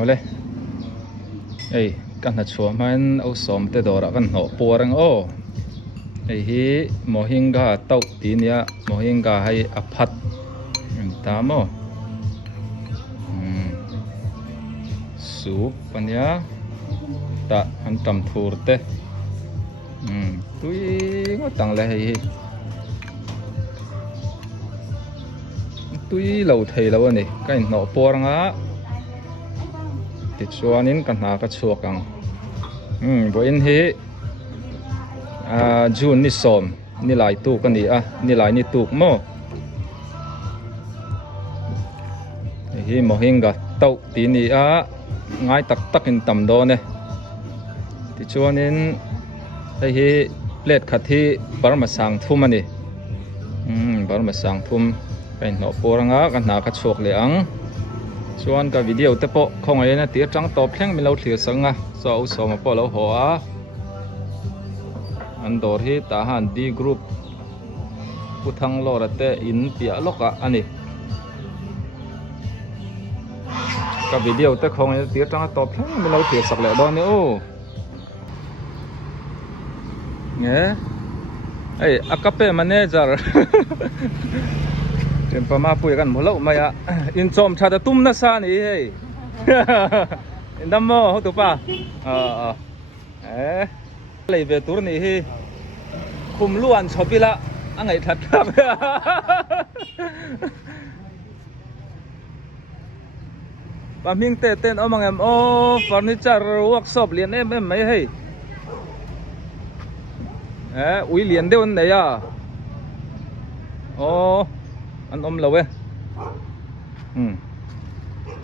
ole ei kan na chua man au som te dora kan no porang o ei hi mohinga tau ti nia mohinga hai aphat ta mo soup pania ta an tam thur te tui ngo tang le hi tui lo thei lo ani kai no poranga ti chuanin kan na ka chuakang bo in hi jun ni som ni lai tu kan ni ni lai ni tu mo hi mohinga tau ti ni ngai tak takin tam do ne ti chuanin hi plate khathi parma sang thum ani parma sang thum kai no poranga kan na ka chuak le ang chuan ka video te po khongai na tir tang top thleng mi lo thlir sanga so au so ma po lo ho an dor hi ta han d group puthang lo rate in pia loka ani ka video te khongai na tir tang top thleng mi lo thlir sak le do ni o nge ei akape manager trên pha ma pui kan molo maya in chom tha da tum na sa ni hey in dam mo ho tu pa lei ve tur ni hi khum luan chopila angai that thap pa ming te ten omang em o furniture workshop lian em mai hey ui lian de on nei anh ôm lâu ấy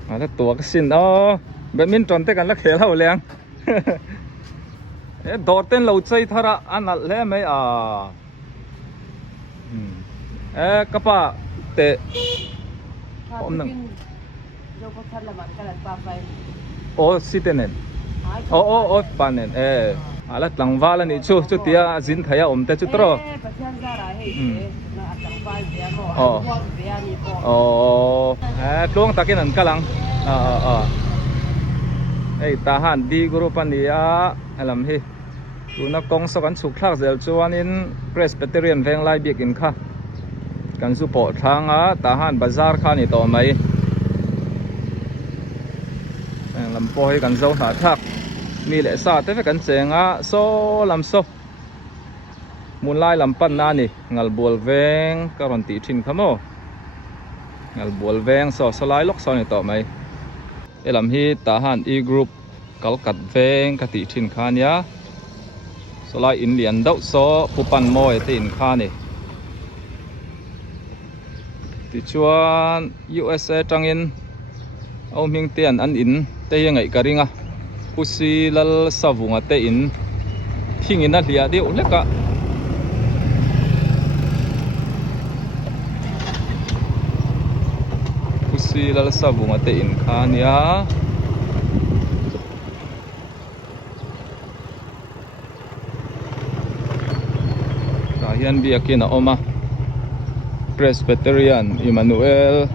là tua cái xin đó bên mình tròn tayกันแล้วเขล่าแรงโดดเต้นเราใจทาระอันนั้นแหละไม่กระป๋าเตะผมนึงโอ้สิเตนโอ้ปานเนนalat lang wala ni chu tia zin thaya omte chu tro tlong takin an kalang ei ta han di group ania alam hi tuna kong so kan chuk thak zel chuanin presbyterian veng lai bikin kha kan su po thanga ta han bazar kha ni to mai lam po hi kan zo tha thak mi lệ sa te kan chenga so lam so mun lai lam pan na ni ngal bol veng karon ti thin khamo ngal bol veng so lai lok so ni to mai elam hi ta han e group kalkat veng ka ti thin khania so lai in lian dau so pupan moi te in kha ni ti chuan USA tangin au ming tian an in te ngai karinga pusi lal savunga te in thingin a hlia deuh leka pusi lal savunga te in khania ta hian biakin a oma Presbyterian Emmanuel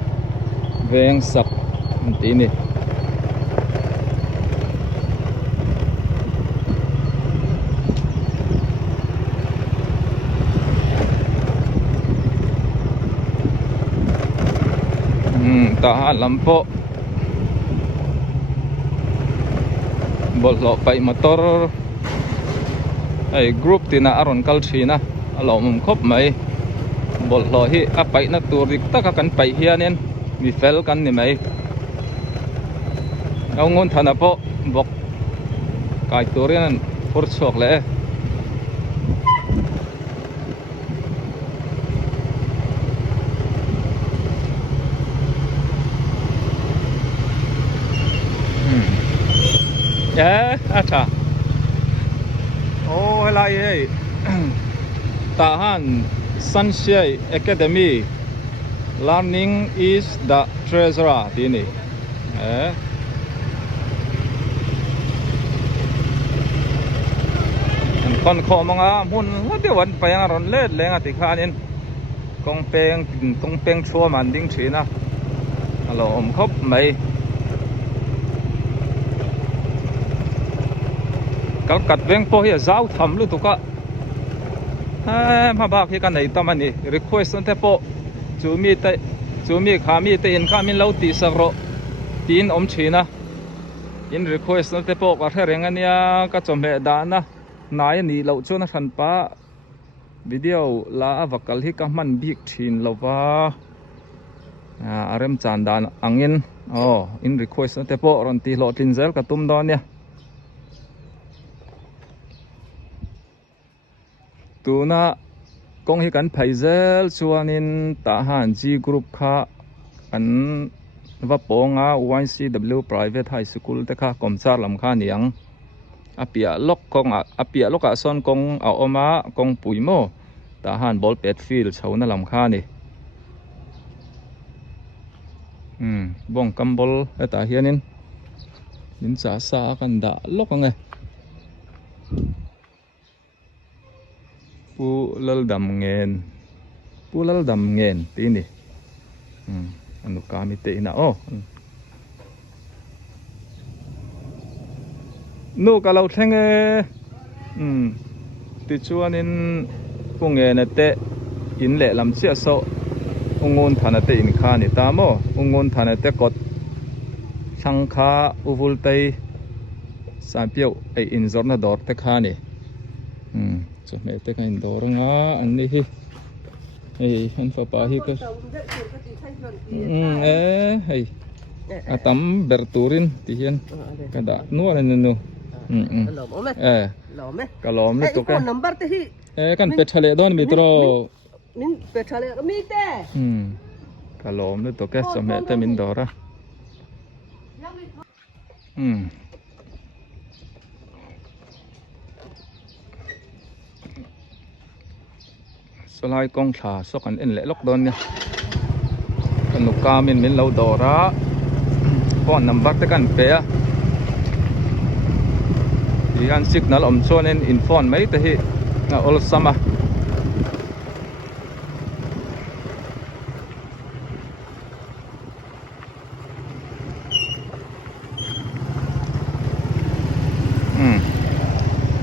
veng sak tini tahan lampo bollo pai motor ai group tina aron kalthina alo mum khop mai bollo hi apai na turik taka kan pai hianin mi fel kan ni mai ngon thana po bok kai turin pur chok le acha helai ei tahan Sunshine Academy learning is the treasure dini kon kho manga mun de wan payang ron let lenga ti khanin kong peng chua man ding thina alo om khop mai kal kat veng po hi zau tham lu tu ka ma ba khi ka nei tam ani request on te po chu mi kha mi te in kha min lo ti sa ro tin om china in request on te po ka thereng ania ka chome da na nai ni lo chu na than pa video la avakal hi ka man bik thin lova arem chan dan angin in request on te po ron ti lo tin zel ka tum don ya tuna kong hi kan phaizel chuanin ta han G group kha an vaponga YCW private high school te kha komchar lam kha niang apia lok kong apia loka son kong a oma kong puimo ta han ball pet field chhona lam kha ni bong kambol eta hianin in cha sa kan da lok nge pulal dam ngen ti ni anu kami te na nu ka lo thlenge ti chuanin punge na te in le lam chia so ungon thana te in kha ni ta mo ungon thana te kot sangkha uvul tei sampio ai in zorna dor te kha ni cho mẹ te kain dor nga an ni hi ei han fa pa hi ka hei atam berturin ti hian ka da nu an nu ka lom le to ka number te hi kan pe thale don mi tro min pe thale mi te ka lom le to ka cho mẹ te min dora solai kong tha so kan en le lok don nya kan nu ka min lo dora phone number te kan pe a yan signal om chonen in phone mai te hi na ol sama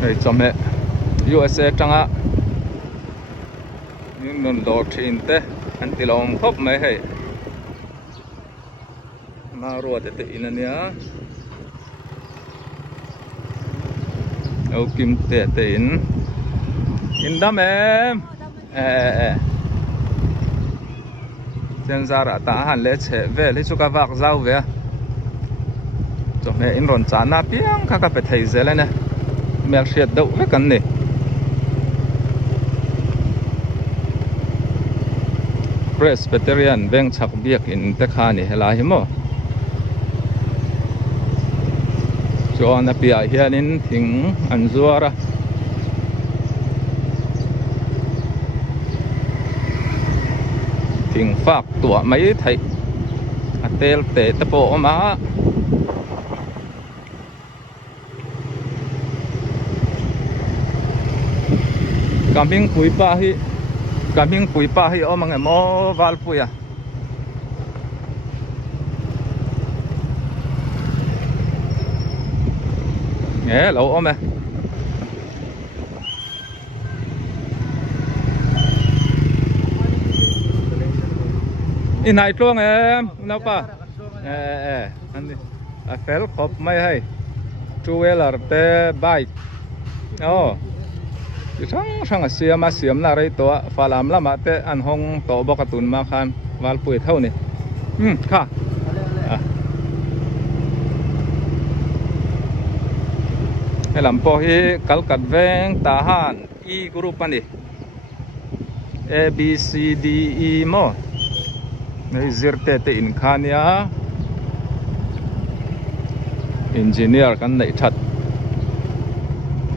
hey chome USA tanga nun do thin te an tilom khop mai hei ma ro te in ania au kim te in dam em sen zara ta han le che ve le chu ka vak zau ve cho me in ron cha na piang kha ka pe thei zela ne mer hriat deuh ve kan ni Presbyterian veng chak biak in te kha ni hela hi mo chuan a pia hianin thing an zuara thing fak tua mai thai a tel te te po ma kaming pui pa hi omang emo wal puya nghe lẩu ôm à in hai chuông em nào pa anh đi fel khop mai hay two wheeler te bike sang siam na rai to falam lama te an hong to bokatun ma khan wal pui thau ni kha làm po hi kalkat veng ta han e group ani A B C D E mo nei zirte te in khania engineer kan nei that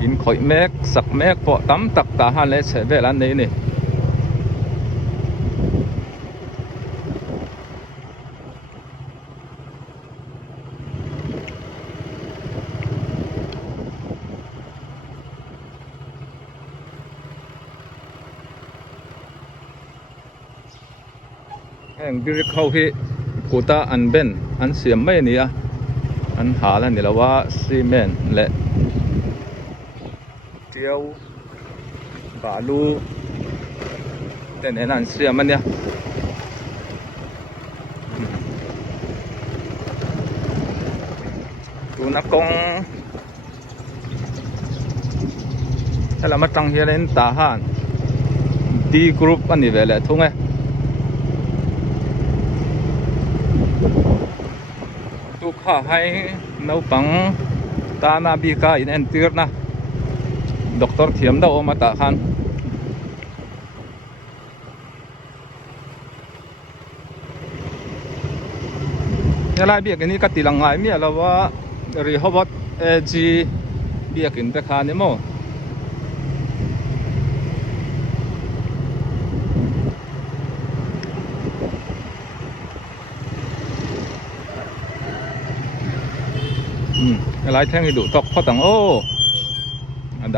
in khoi mek sak mek po tam tak ta han le che ve lan nei nieng birik khau hi kuta an ben an siam mai ni a an hala ni lawa cement le เจียวบาลูแต่ในนั้นเสียมันเนี่ยตัวนักกงถ้าเรามาตั้งเฮียเล่นตาหันดีกรุ๊ปอันนี้เวลาทุ่งตุกข้าให้นปังตาหน้าบีกาอินเอ็นตีร์นะด็อกเตอร์เทียมดาวมาตาขันเนี่ยลายเบียกินนี่ก็ตีลังไงเมียเราว่ารีฮอบอตจีเบียกินไปขันนี่มั้งลายแท่งให้ดูตกพอตังโอ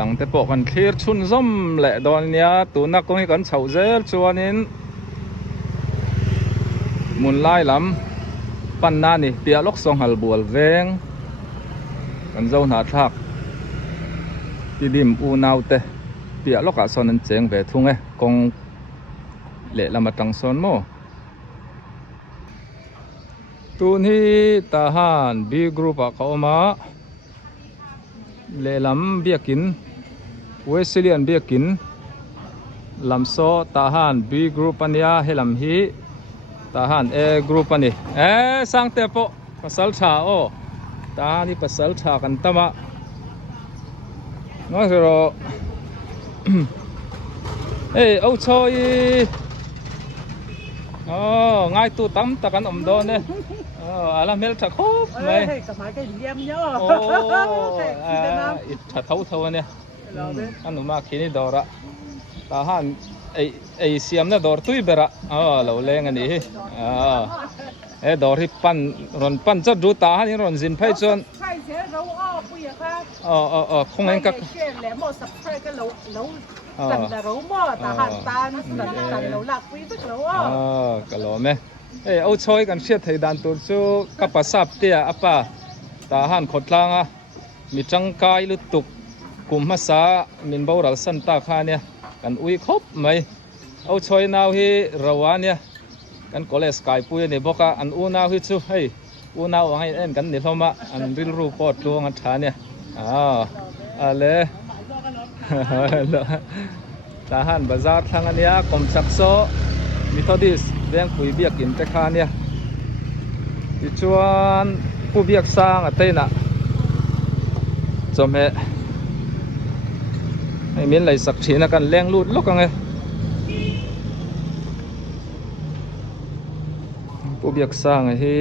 ดังแต่ปกันเคลียร์ชุนซ้ำแหละตอนเนี้ยตัวนักก็ให้กันเฉาเซลชวนนี้มุนไล่ลำปันนานี่เปียล็อกสองหัลบัวเวงกันเจ้าหน้าทักที่ดิมอูนาวเตเปียล็อกอาสนันเจงเวทุ่งกงเละลำมาตังซอนโมตัวนี้ทหารบีกรุ๊ปเขามาเลลำเบียกินเวสเลียนเบียกินลำโซทหารบีกรุ๊ปปัญญาเฮลำฮีทหารกรุ๊ปปันนี้สังเตปะภาษาชาโอทหารนี่ภาษาชากันตมะน้อยเราเอาช่วยง่ายตัวตั้มตะกันอมโดนเนี่ยอะไรเมลถักครบไหมกับหมายก็เยี่ยมเยอะโอ้อิดถัดเท่าเนี่ยอันนู้นมาขี้นี่ดอระทหารไอเสียมเนี่ยดอร์ตุยเบระเราเล่งอันนี้ดอร์ที่ปั้นรอนปั้นจะดูตานี่รอนจินไพ่จนใช่เสียเราปุยค่ะคงเองก็แหลมหมดสับใช่ก็เรากันแต่เราหมดทหารตากันเราหลักปุยตึกเราก็รอไหมเอาช่วยกันเชียร์ไทยดันตัวชูกับภาษาเตี้ยอ่ะป่ะทหารขดลางมีจังกายลุตุกกลุ่มภาษามินบารัลสันตาคาเนี่ยกันอุ้ยครบไหมเอาช่วยนาวฮีระวานเนี่ยกันก็เลยสกายปุยเนี่ยบอกว่าอันอูนาวฮีชูอูนาวให้เอ็นกันเนี่ยพม่าอันริลรูปอดลวงอันชาเนี่ยอะไรทหารบาซาร์ทางอันเนี้ยกรมศักดิ์โซมิทอดิสเลี้ยงปุยเบียกินแต่คาเนี่ยที่ชวนผู้เบียกสร้างอัตเตนะจอมให้มีอะไรสักทีนะกันแรงลูดลกกันไงผู้เบียกสร้างให้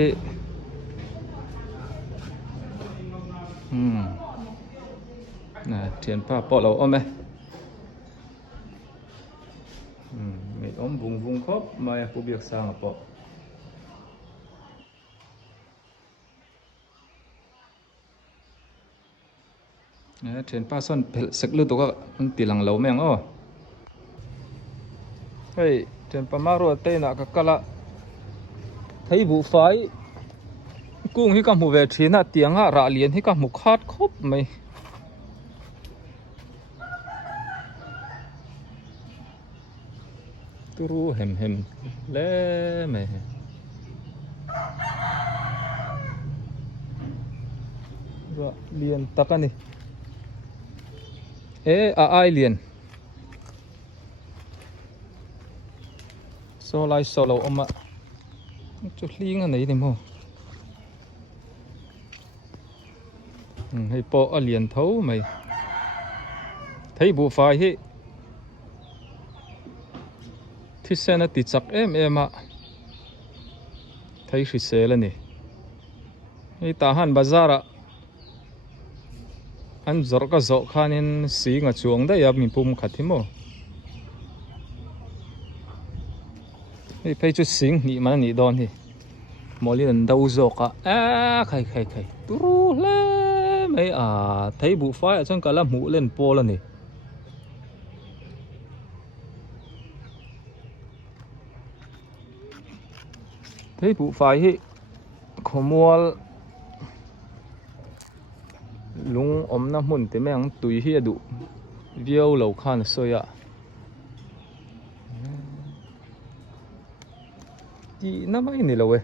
น่ะเทียนผ้าปอเราเอาไหมไม่อมวุงครบมาผู้เบียกสร้างปอเทียนป้าซ่อนสักลือตัวก็มันตีหลังเราแม่งเฮ้ยเทียนป้ามารัวเต้นก็กะละไทยบุไฟกุ้งที่กับหมูเวทีน่ะเตียงระเลียนที่กับหมูคาดครบไหมตูรู้เห็มเล่ไหมระเลียนตะกันนี่ไอเลียนโซไลโซโลอมะจุดลิงอันไหนเนี่ยมั้งให้ปอเลียนเท่าไหมไทยบุไฟที่เซนติดจักอะไทยสิเซลนี่ไอ้ทหารบาซาระอันจรก็จอขานินสีงจวงได้ยับมีปุ่มขัดที่มั้งไอ้ไปจุดสิงนี่มันนี่ดอนที่มอลีนันดาวจอกใครตูรู้เลยไม่ไทยบุไฟจังกะละหมูเล่นโปแล้วนี่ไทยบุไฟขมัวลุงอมน้ำหุ่นแต่แม่งตุยเฮียดุ viêu lâu khan soi ạ chị nó mấy này lâu ấy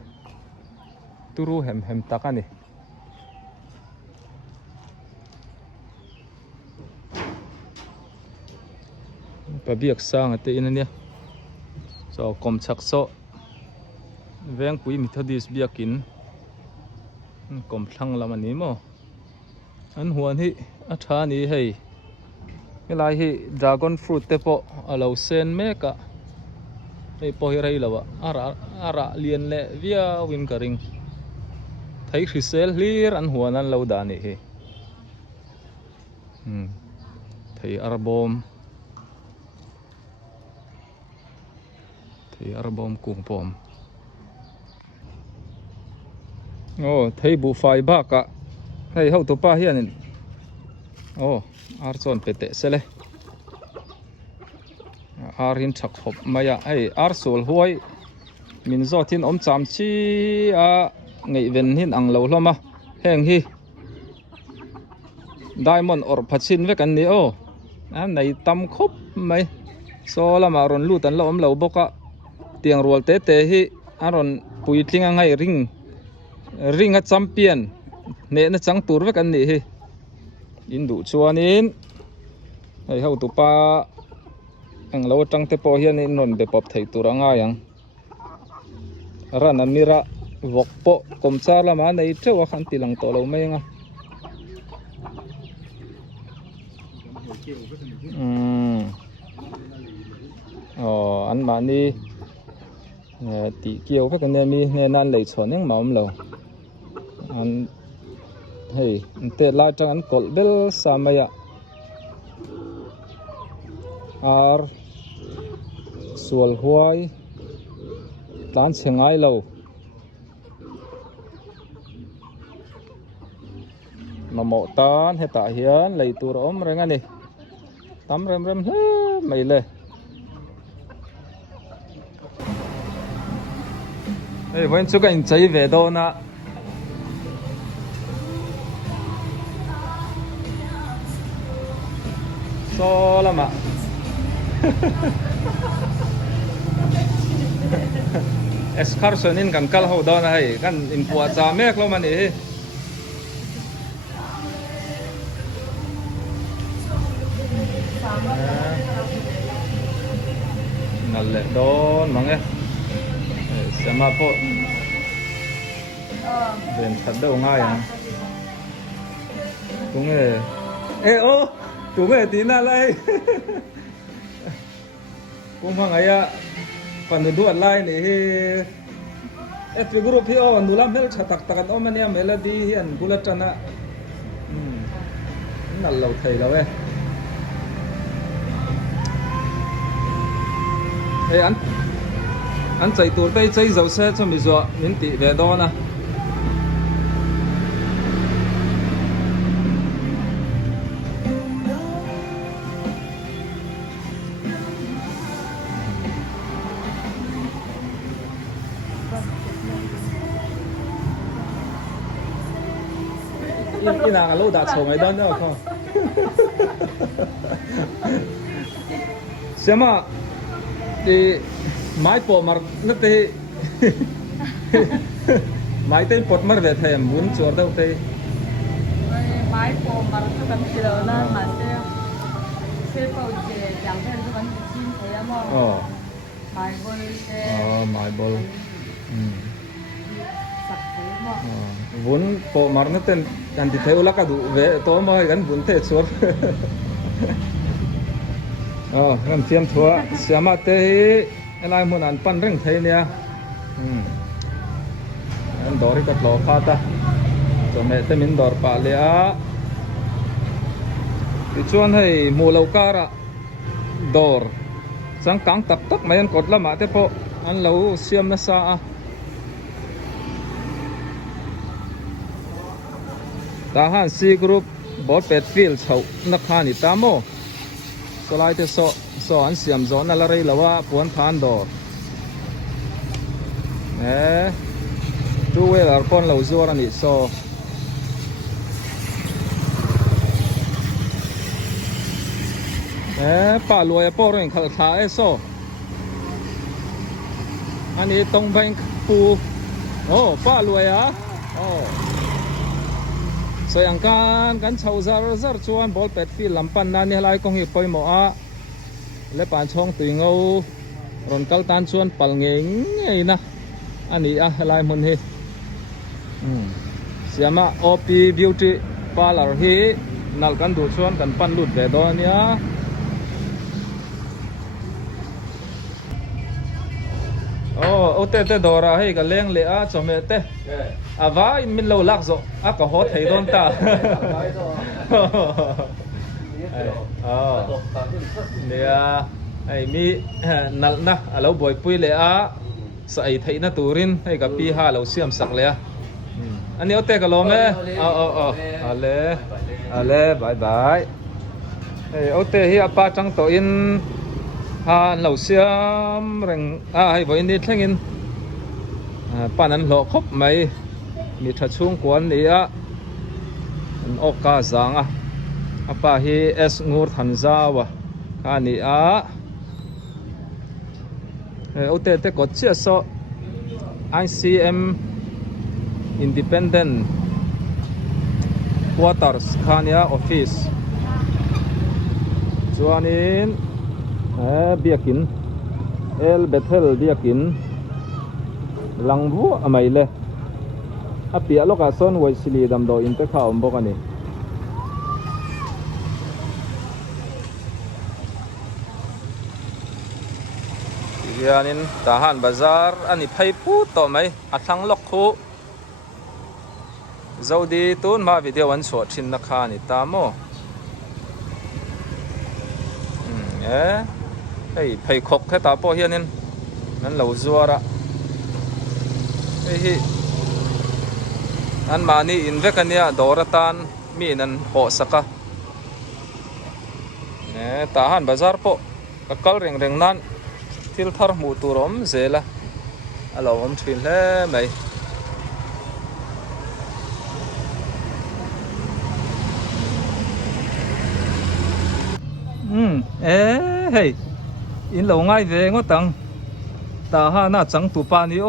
turu hem hem tak ani pabiak sang ate in ania so kom chak so veng pui Methodist biakin kom thlang lam ani mo an huan hi a tha ni hei lai hi dragon fruit te po alo sen meka hei po hi rei lawa ara lian le via win karing thấy Chrisel hlir an huan an lo da ni hi thấy arbom kung pom thấy bu phai ba ka hei hau to pa hian ar chon pete sele ar hin thak hop maya hei ar sol huai min zotin om cham chi a ngei ven hin ang lo hloma heng hi diamond or phachin ve kan ni an nei tam khop mai so lama ron lu tan lo om lo boka tiang rual te te hi aron pui tlinga ngai ring a champion ne na chang tur ve kan ni hi in du chuanin hei ho tu pa ang lo tang te po hian in non be pop thei turanga yang ran amira vok po kom cha lama nei thewa khan tilang to lo mai nga an ma ni ti kieu ve kan mi ne nan lei chon eng maum lo an hei te lai tang an kol bel samaya ar sual huai tlan chengai lo mamo tan heta hian lei tur om renga ni tam rem hle mai le ei voin chu kan chei ve do na so lama excursion in kan kal ho do na hei kan in puwa cha mek lo mani nalle don mange sama po ben thật đâu ngay à đúng rồi đúng rồi tí nào lại cũng mang ấy à còn được đuổi lại này et group hi on dulam hel chatak takan omania melody hian bulatana nal lo thei lo anh chạy tour tay chạy dầu xe cho mình dọa miễn tị về đó nè cái nào lâu đã sống ấy đó nữa không xem mà thì máy po mar nó thì máy tên pot mar về thèm muốn chuột đâu thì máy po mar nó cầm kilo na mà sẽ po cái chẳng hạn nó vẫn chín thế mà máy bol sẽ máy bol sạch thế mà vốn po mar nó tên anh thì thấy là cả đủ về tối mai gắn vốn thế chuột làm chiêm thua xem mà thế lại muốn ăn pan rừng thấy nè anh đòi cái lò pha ta cho mẹ tới mình đòi pa lẽ thì chuan hay mua lâu cá ra đòi sang căng tắc tắc mấy anh cột lắm mà thế po anh lâu xem nó xa ta han C group bot pet field chậu nó khá ni ta mo so lai te so an siam zon ala rei lawa puan phan dor two wheeler pon lo zuar ani so ป่ารวยป่อเร่งขัดขาโซอันนี้ตรงแบงปูโอ้ป่ารวยโอ้สวยอังกันชาวซาร์ซาร์ชวนบอลเป็ดฟิลลำปันนั่นนี่ไรกงหิปอยหมอและปานช่องตุยเงารอนกัลตันชวนปัลเงงไงนะอันนี้อะไรมันเฮเสียมาโอปีบิวตี้ปาลาร์เฮนัลกันดูชวนกันปันลุดเบดอนเนี่ยโอ้เต้ดอราให้กันเลี้ยงเลยจอมเต้ว่ามินเราลักโซก็ฮอตให้โดนตาเนี่ยไอ้มีนัลนะเราบ่อยปุยเลยใส่ไทยนะตูรินให้กับปีห้าเราเชื่อมสักเลยอันนี้เอาเต้กันลมไหมเอาเลยบายบายเอาเต้ที่อาป้าจังโตอินเราเชื่อมเร่งให้บ่อินนี่ทั้งอินป้านั้นหลอกคบไหมมีทัดช่วงกวนนี่ออกกาสังอาป้าฮีงูทันซาวะอันนี้เอาเต้กดเชื่อโซ ICM Independent Quarters Khania Office ส่วนนี้เบียกินเบเทลเบียกินลังบัวอะไรเลยเปียลูกอาซอนไวซิลีดำโดอินเตอร์ข้าวบอกกันนี่เดี๋ยวนี้ทหารบาซาร์อันนี้ไพ่พูดต่อไหมทั้งล็อกคู่เจ้าดีตูนมาวิดีโอวันสวดชินนักขานี่ตามโมไพ่ขกแค่ตาโปเฮียนินนั่นเราจัวระอันมานี่อินเวกันเนี่ยดอร์ตันมีนั่นโอสักทหารบาซาร์โปกัลเร่งนั้นทิลทาร์มูตูรมเซล่ะเราอมทวินเล่ไหมเฮ้ยอินเราง่ายเวงก็ตั้งตาฮาน่าจังตุปานิโอ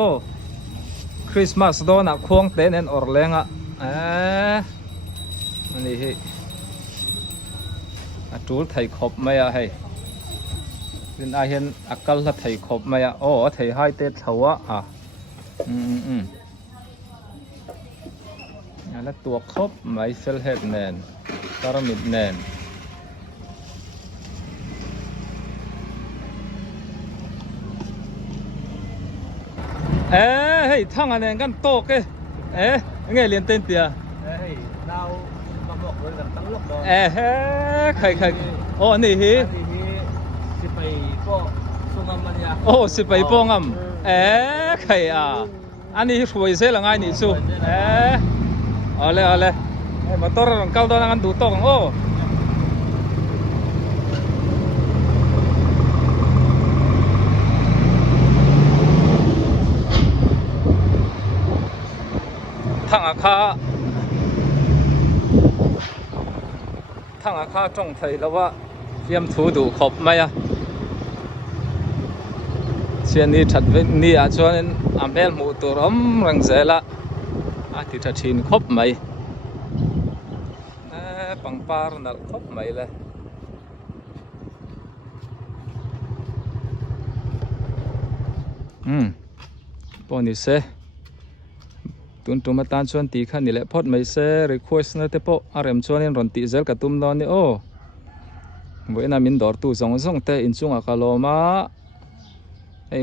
คริสต์มาสโดนักควงเต้นออร์เลงอันนี้เฮ้ยจูลไทยขบไหมให้เป็นอาเห็นอักลไทยขบไหมโอ้ไทยให้เต้เถวะแล้วตัวขบไหมเฟลเฮดแมนตารามิดแมนเฮ้ยทั้งอันนี้กันโตกไงเรียนเต้นเปียดาวมาบอกเลยกันตั้งลูกดอกใครโอ้นี่ฮิสิไปก็สุงมันยาโอ้สิไปป้องใครอันนี้ช่วยเสียละไงนี่สู้เอาเลยมาต้อนเก้าตัวนั้นดูโตกันโอ้ทั้งอาคาจงไทยแล้วว่าเยี่ยมถูดูขบไหมเช่นนี้ชัดเว้นนี่ชวนอัมเบลมูตุรมรังเซละที่ชัดชินขบไหมปังปาร์นัลขบไหมเลยปอนิเซตุนตุมาตานชวนตีขันนี่แหละพอดไม่เซ่รีเควสนะเตปอารมชวนนี่รอนตีเซลกับตุมดอนนี่โอ้เวนามินดอร์ตูสองเตอินซุงอาคาโลมา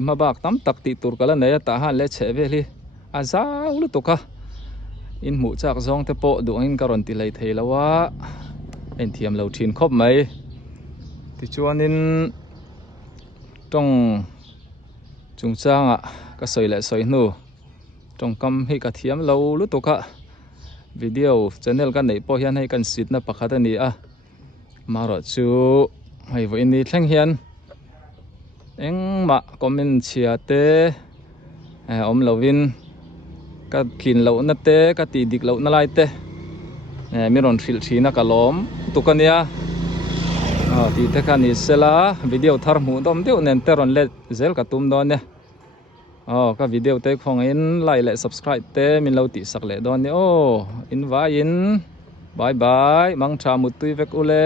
มาบักตั้มตักติตุรกัลเนียตาหันเละเฉเวลีอาซาอุลุตุกะอินหมู่จากซองเตปดูอินการอนตีเลยเทแล้วว่าเอ็นเทียมเราทินครบไหมที่ชวนนินต้องจุงจ้างก็สวยแหละสวยนู่จงกำให้กระเทียมเรารู้ตัวกะวิดีโอช่องกันไหนพอเห็นให้กันสิทธิ์นะปะคัดนี้มารอจูให้วันนี้แข่งเห็นเอ็งมาคอมเมนต์เชียร์เต้เราวินก็กินเราหน้าเต้ก็ตีดิกเราหน้าลายเต้มีรอนฟิลชีนักล้อมตุกันเนี่ย ti te khan ni sela video thar mu dom deuh nen teron le zel ka tum don ne ka video te khong in like le subscribe te min lo ti sak le don ne in vai in bye bye mang tha mu tui vek ule